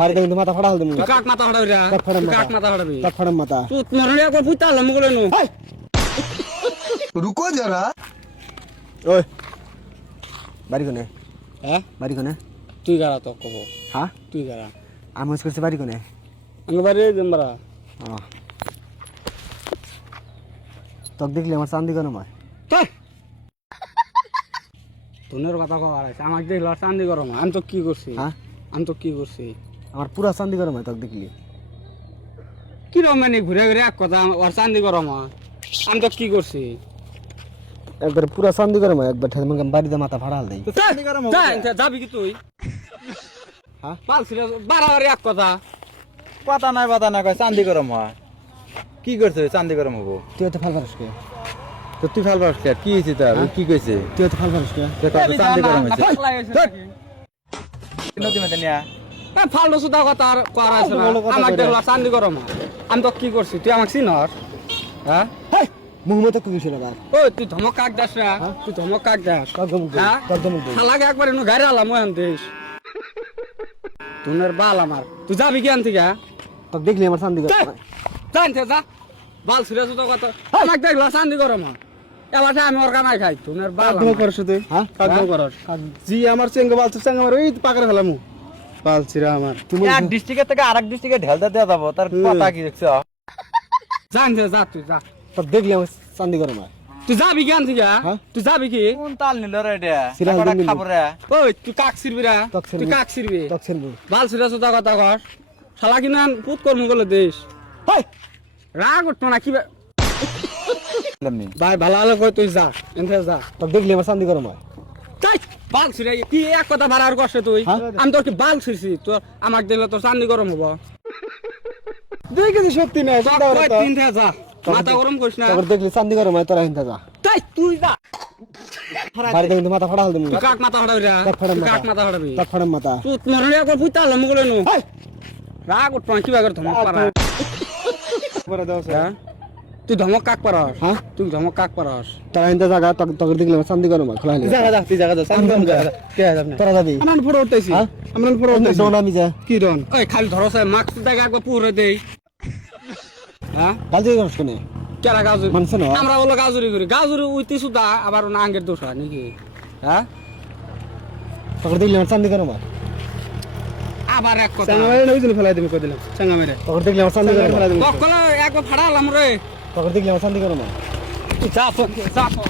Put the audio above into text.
বাড়ি দেখুন মাথা ফাড়া হল তুই কাক মাথা ফাড়াবি রা কাক মাথা ফাড়াবি কাক ফাড়াম মাথা তুই মরনে একবার পুইতা হলাম বলে নু रुको जरा ওই বাড়ি কোনে হ্যাঁ বাড়ি কোনে তুই গারা তো কব হ্যাঁ তুই গারা আমি মনে করছি বাড়ি কোনে আমি বাড়ি জম্বরা তোকে দেখলে আমার চান্দি গরম হয় তোনের কথা কবার আছে আমাকে দেখল চান্দি গরম আমি তো কি করছি হ্যাঁ আমি তো কি করছি আমার পুরা চান্দি গরম হয় তোকে দেখলি কি রকম মানে ঘুরে ঘুরে এক কথা ওর চান্দি গরম হয় আমি তো কি করছি একবার পুরা চান্দি গরম হয় একবার ঠেলে বাড়িতে মাথা ফাড়া হল দেই যাবি কি তুই হ্যাঁ পালছিল বাড়াবাড়ি এক কথা পাতা নাই কয় চান্দি গরম হয় কি করছে চান্দি গরম হবো তুই তো ফাল ফালস কে তো তুই ফাল পাস কি হয়েছে তার কি কইছে তুই তো ফাল ফালস কে চান্দি গরম হয়েছে পাগলা হয়েছে নাকি? নদী মধ্যে নিয়া ফালতু সুদা কথা আর করা আছে না আমাকে দেখল চান্দি গরম হয় আমি তো কি করছি তুই আমাকে চিনস হ্যাঁ মুখ মতো কি কিছু লাগা ও তুই ধমক কাক দাস না তুই ধমক কাক দাস তোর দমক দে হ্যাঁ? তোর দমক দে শালাকে একবার এনে গাড়ি আলাম ওখান দেশ তোনের বাল আমার তুই যাবি কি আনতি গা তোকে দেখলি আমার চান্দি গরম হয় জানতে যা বাল ছিঁড়ে তো কথা আমাকে দেখলো চান্দি গরম হয় এবার আমি ওর কামাই খাই তোনের বাল কাকদম করছ তুই হ্যাঁ কাকদম করস জি আমার চেঙ্গা বাল চেঙ্গা আমার ওই পাকড়ে ফেলামু বাল ছিরা আমার তুমি এক ডিস্ট্রিক্টের থেকে আরেক ডিস্ট্রিক্টে ঢেলতে দেওয়া যাবো তার কথা কি দেখছ জানতে যা তুই যা তোকে দেখলি আমার চান্দি গরম হয় তুই যাবি কি আনতি গা হ্যাঁ? তুই যাবি কি কোন তাল নিল রে এটা সিরাজ কটা দিন খাবো রে ওই তুই কাক ছিড়বি রা কাক ছিড়বি। তুই কাক ছিড়বি তোকে ছেড়বো বাল ছিঁড়ে তো কথা কর শালা কিনা পুত কর্ম করলো দেশ হাই রাগ উঠতো না কি এমনি ভাই ভালো ভালো কই তুই যা এনতে যা তোকে দেখলি আমার চান্দি গরম হয় তাই বাল ছিঁড়ে কি এক কথা বাড়ার করছে তুই হ্যাঁ? আমি তোর কি বাল ছিঁড়ছি তো আমাকে দিলে তোর চান্দি গরম হবো তুই কিছু সত্যি না চিন্তা করে তো তিন থেকে যা মাথা গরম করিস না তোকে দেখলি চান্দি গরম হয় তোরা হিনতে যা তাই তুই যা বাড়ি দেখুন মাথা ফাড়া হল দেই তুই কাক মাথা হড়াবি রা কাক ফাড়াম তুই মাথা। কাক মাথা হড়াবি তোকে ফাড়াম মাথা তুই মরনে একবার পুইতা হলাম বলে নু হাই রাগ উঠতো না কি বাগর ধমক পারা করে দাও হ্যাঁ? তুই ধমক কাক পারস হ্যাঁ? তুই ধমক কাক পারস তোরা হিনতে জায়গা তোকে দেখলি আমার চান্দি গরম হয় খোলা হলে জায়গা যা তুই জায়গা যা সামনে জায়গা কে আছে আপনি তোরা যাবি আমরা ফটো উঠতেছি হ্যাঁ? আমরা ফটো উঠতেছি দৌড় আমি যা কি ডন ওই খালি ধরছে মাস্ক দেখে একবার পুরে দেই হ্যাঁ গালজি করছ কোনে কেরা গাজুরি মানছে না আমরা বলো গাজুরি করি গাজুরি উইতি সুদা আবার না আঙ্গের দোষ হয় নাকি হ্যাঁ তোকে দেখলি আমার চান্দি গরম হয় আবার এক কথা চাঙ্গা মেরে নই ফেলাই দিবি কই দিলাম চাঙ্গা মেরে তোকে দেখলি আমার চান্দি গরম হয় ফেলাই দিবি কখনো একবার ফাড়ালাম রে তোকে দেখলি আমার চান্দি গরম হয় তুই যা তো, যা তো।